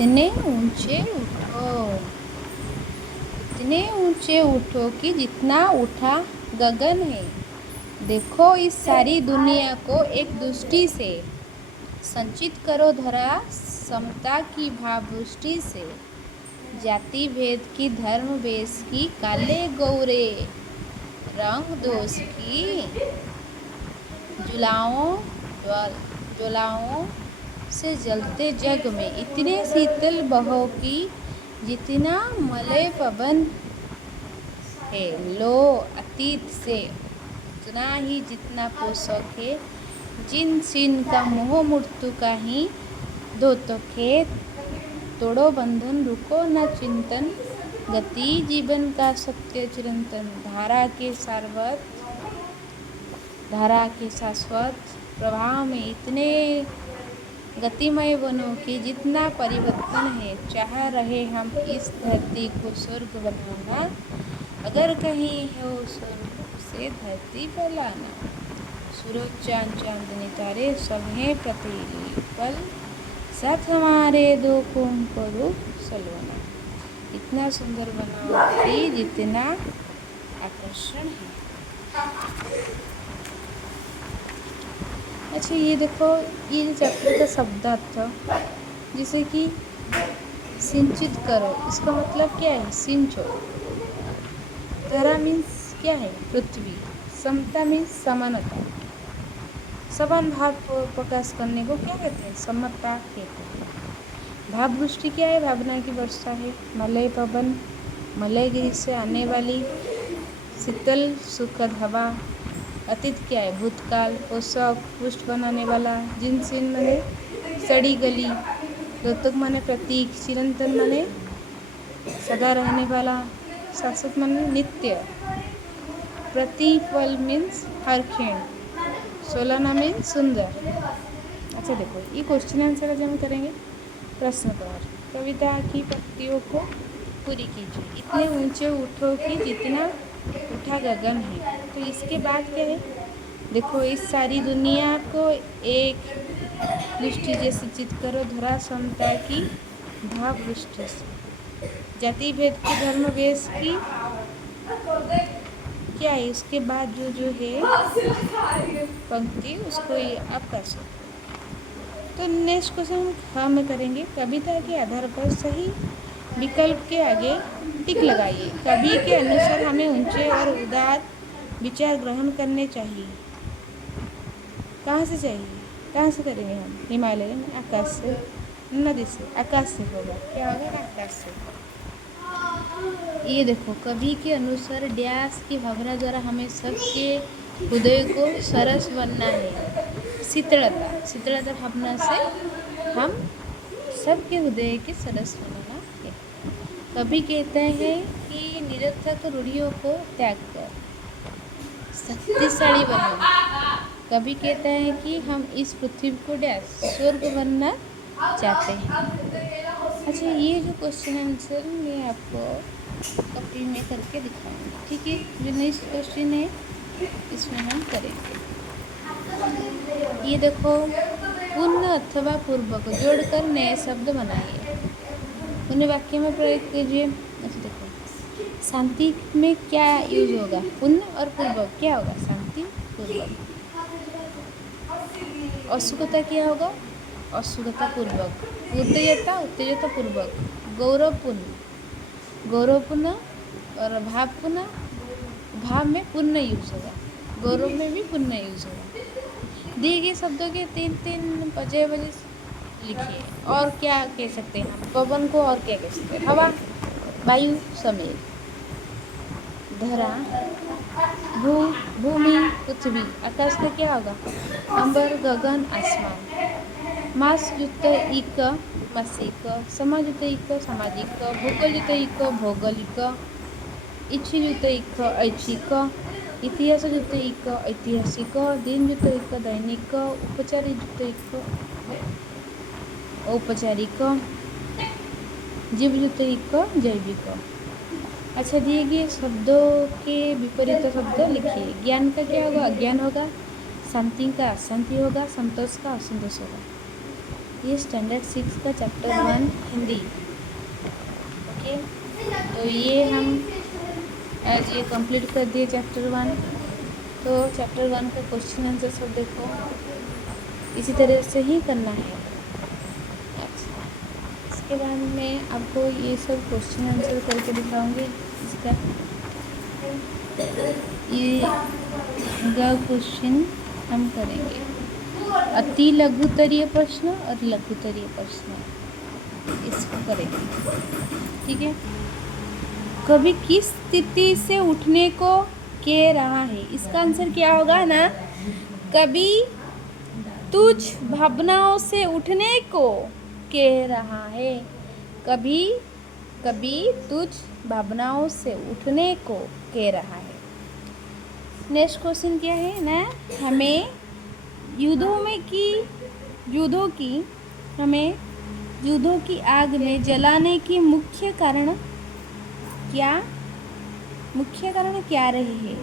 इतने ऊंचे उठो, इतने ऊंचे उठो कि जितना उठा गगन है। देखो इस सारी दुनिया को एक दृष्टि से, संचित करो धरा समता की भावदृष्टि से। जाति भेद की, धर्म वेश की, काले गौरे रंग दोष की, ज्वालाओं से जलते जग में इतने शीतल बहो की जितना मलय पवन है। लो अतीत से उतना ही जितना पोषक है। जिन सीन का मोह मृत्यु का ही दो तो खेत। तोड़ो बंधन रुको न चिंतन, गति जीवन का सत्य चिरंतन। धारा के शाश्वत प्रभाव में इतने गतिमय बनो कि जितना परिवर्तन है। चाह रहे हम इस धरती को स्वर्ग बनाना, अगर कहीं हो स्वर्ग से धरती पर लाना। सूरज चांद चांदनी तारे सब हैं प्रतिपल, साथ हमारे दो कोण को रूप सलोना। इतना सुंदर बनाओ कि जितना आकर्षण है। अच्छा ये देखो, ये चैप्टर का शब्दार्थ जैसे कि सिंचित करो, इसका मतलब क्या है? सिंचो। धरा मीन्स क्या है? पृथ्वी। समता मीन्स समानता। समान भाव प्रकाश करने को क्या कहते हैं? समता कहते हैं। भावदृष्टि क्या है? भावना की वर्षा है। मलय पवन, मलय गिरी से आने वाली शीतल सुखद हवा। अतीत क्या है? भूतकाल। पोषक पुष्ट बनाने वाला। जिनसीन माने सड़ी गली। द्योतक माने प्रतीक। चिरंतन माने सदा रहने वाला। शाश्वत माने नित्य। प्रतिपल मीन्स हर क्षण। सोलाना मीन्स सुंदर। अच्छा देखो, ये क्वेश्चन आंसर आज हम करेंगे। प्रश्न प्रहार। कविता की पंक्तियों को पूरी कीजिए। इतने ऊंचे उठो कि जितना उठा गगन है। तो इसके बाद क्या है? देखो इस सारी दुनिया को एक दृष्टि से चित करो, धरा समता की भाव दृष्टि से। जाति भेद की, धर्म वेश की, क्या है? उसके बाद जो है पंक्ति, उसको ये आप कर सकते हो। तो नेक्स्ट क्वेश्चन हम करेंगे। कविता के आधार पर सही विकल्प के आगे टिक लगाइए। कवि के अनुसार हमें ऊंचे और उदार विचार ग्रहण करने चाहिए। कहाँ से चाहिए? कहाँ से करेंगे हम? हिमालय, आकाश से, नदी से। आकाश से होगा, क्या होगा? आकाश से। ये देखो, कवि के अनुसार डैश की भावना द्वारा हमें सबके हृदय को सरस बनना है। शीतलता भावना से हम सबके हृदय के सरस बनाना है। कवि कहते हैं कि निरर्थक रूढ़ियों को त्याग कर शक्तिशाली बनो। कवि कहते हैं कि हम इस पृथ्वी को डैश स्वर्ग बनना चाहते हैं। अच्छा, ये जो क्वेश्चन आंसर मैं आपको कॉपी में करके दिखाऊंगी, ठीक है? जो नेक्स्ट क्वेश्चन है इसमें हम करेंगे। ये देखो, पुनः अथवा पूर्वक जोड़कर नए शब्द बनाइए। पुनः वाक्य में प्रयोग कीजिए। अच्छा देखो, शांति में क्या यूज होगा? पुनः और पूर्वक क्या होगा? शांति पूर्वक। असुखता क्या होगा? असुखता पूर्वक। उत्तेजता पूर्वक। गौरवपूर्ण और भावपूर्ण, भाव में पूर्ण यूज होगा। गौरव में भी पूर्ण यूज होगा। दिए गए शब्दों के तीन वजह लिखिए। और क्या कह सकते हैं हम? पवन को और क्या कह सकते हैं? हवा, वायु, समय। धरा, भूमि, पृथ्वी। आकाश का क्या होगा? अंबर, गगन, आसमान। मास युक्त इक, मासिक। समाज युक्त इक, सामाजिक। भूगोल युक्त इक, भौगोलिक। इच्छिक युक्त इक, ऐच्छिक। इतिहास युक्त इक, ऐतिहासिक। दिन युक्त इक, दैनिक। उपचार युक्त इक, औपचारिक। जीव युक्त इक, जैविक। अच्छा, दिए गए शब्दों के विपरीत शब्द लिखिए। ज्ञान का क्या होगा? अज्ञान होगा। शांति का अशांति होगा। संतोष का असंतोष होगा। ये स्टैंडर्ड 6 का चैप्टर 1 हिंदी। ओके, तो ये हम आज ये कंप्लीट कर दिए चैप्टर 1। तो चैप्टर 1 का क्वेश्चन आंसर सब देखो, इसी तरह से ही करना है। अच्छा, इसके बाद में आपको ये सब क्वेश्चन आंसर करके दिखाऊंगी। इसका ये क्वेश्चन हम करेंगे अति लघुतरीय प्रश्न और लघुतरीय प्रश्न, इसको करेंगे। ठीक है, कभी किस स्थिति से उठने को कह रहा है, इसका आंसर क्या होगा ना, कभी तुझ भावनाओं से उठने को कह रहा है। कभी कभी तुझ भावनाओं से उठने को कह रहा है। नेक्स्ट क्वेश्चन क्या है ना, हमें युद्धों की आग में जलाने की मुख्य कारण क्या रहे हैं।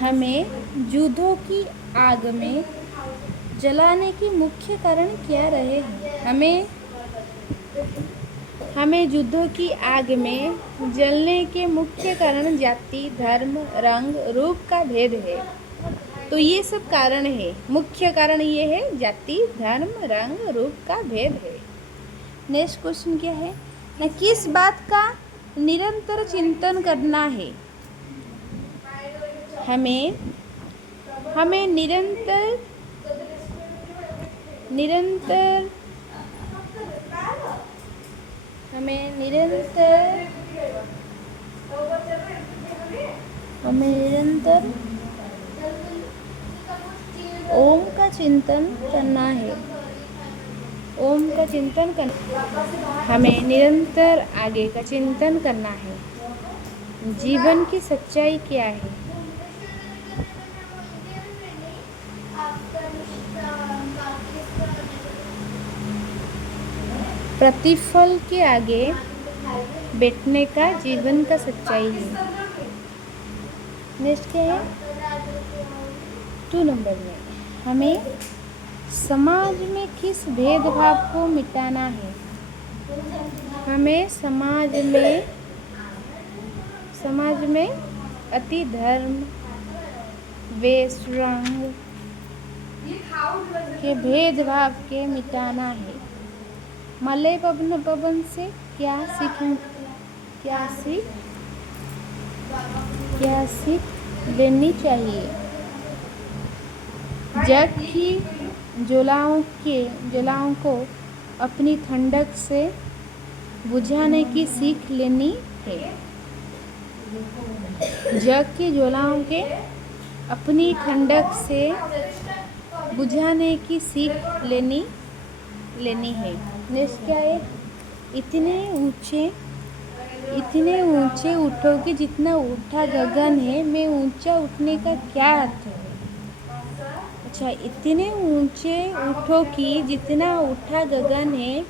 हमें युद्धों की आग में जलाने की मुख्य कारण क्या रहे हैं। हमें युद्धों की आग में जलने के मुख्य कारण जाति, धर्म, रंग, रूप का भेद है। तो ये सब कारण है, मुख्य कारण ये है जाति, धर्म, रंग, रूप का भेद है। नेक्स्ट क्वेश्चन क्या है ना, किस बात का निरंतर चिंतन करना है। हमें निरंतर ओम का चिंतन करना है। ओम का चिंतन करना, हमें निरंतर आगे का चिंतन करना है। जीवन की सच्चाई क्या है। प्रतिफल के आगे बैठने का जीवन का सच्चाई है। नेक्स्ट क्या है, 2 नंबर में हमें समाज में किस भेदभाव को मिटाना है। हमें समाज में अति धर्म, वेश, रंग के भेदभाव के मिटाना है। मलय पवन से क्या सीख लेनी चाहिए। जग की ज्वालाओं को अपनी ठंडक से बुझाने की सीख लेनी है। जग की ज्वालाओं के अपनी ठंडक से बुझाने की सीख लेनी है। नेक्स्ट क्या है, इतने ऊंचे उठोगे जितना उठा गगन है, मैं ऊंचा उठने का क्या अर्थ है। अच्छा, इतने ऊंचे उठो कि जितना उठा गगन है,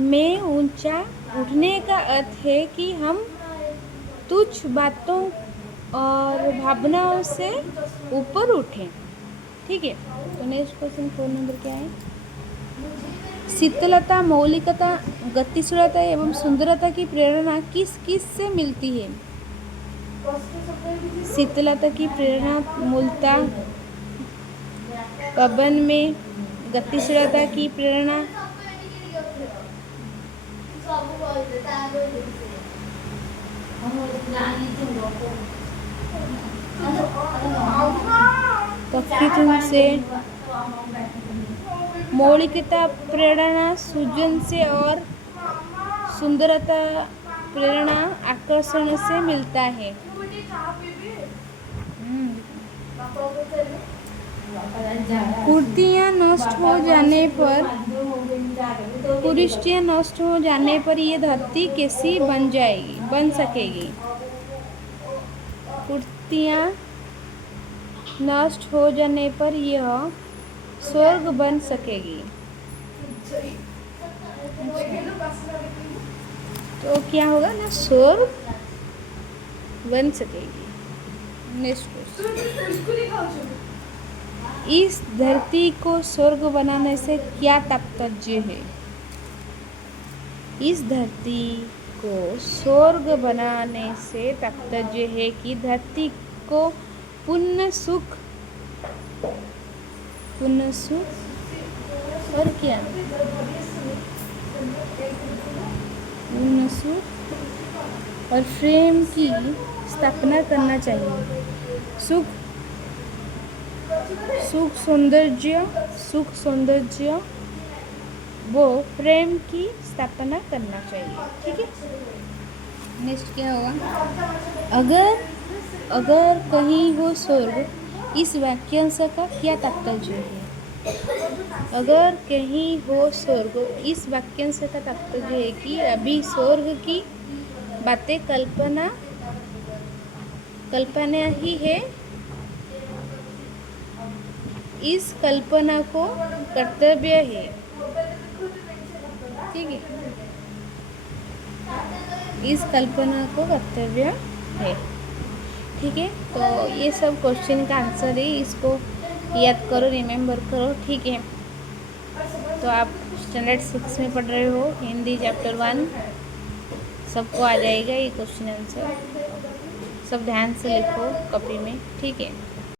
मैं ऊंचा उठने का अर्थ है कि हम तुच्छ बातों और भावनाओं से ऊपर उठें। ठीक है, तो नेक्स्ट क्वेश्चन 4 नंबर क्या है, शीतलता, मौलिकता, गतिशीलता एवं सुंदरता की प्रेरणा किस किस से मिलती है। शीतलता की प्रेरणा मूलतः पवन में, गतिशीलता की प्रेरणा प्रकृति से, मौलिकता प्रेरणा सूजन से और सुंदरता प्रेरणा आकर्षण से मिलता है। कुर्तियाँ नष्ट हो जाने पर ये धरती कैसी बन सकेगी। कुर्तियाँ नष्ट हो जाने पर यह स्वर्ग बन सकेगी। तो क्या होगा ना, स्वर्ग बन सकेगी। नेक्स्ट क्वेश्चन, इस धरती को स्वर्ग बनाने से क्या तात्पर्य है? इस धरती को स्वर्ग बनाने से तात्पर्य है कि धरती को पुण्य सुख और क्या, पुण्य सुख और प्रेम की स्थापना करना चाहिए। सुख सौंदर्य वो प्रेम की स्थापना करना चाहिए। ठीक है, नेक्स्ट क्या होगा? अगर कहीं हो स्वर्ग, इस वाक्यांश का क्या तात्पर्य है? अगर कहीं हो स्वर्ग, इस वाक्यांश का तात्पर्य है कि अभी स्वर्ग की बातें कल्पना ही है। इस कल्पना को कर्तव्य है। ठीक है, इस कल्पना को कर्तव्य है। ठीक है, तो ये सब क्वेश्चन का आंसर है, इसको याद करो, रिमेम्बर करो। ठीक है, तो आप स्टैंडर्ड 6 में पढ़ रहे हो, हिंदी चैप्टर 1, सबको आ जाएगा ये क्वेश्चन आंसर। सब ध्यान से लिखो कॉपी में। ठीक है।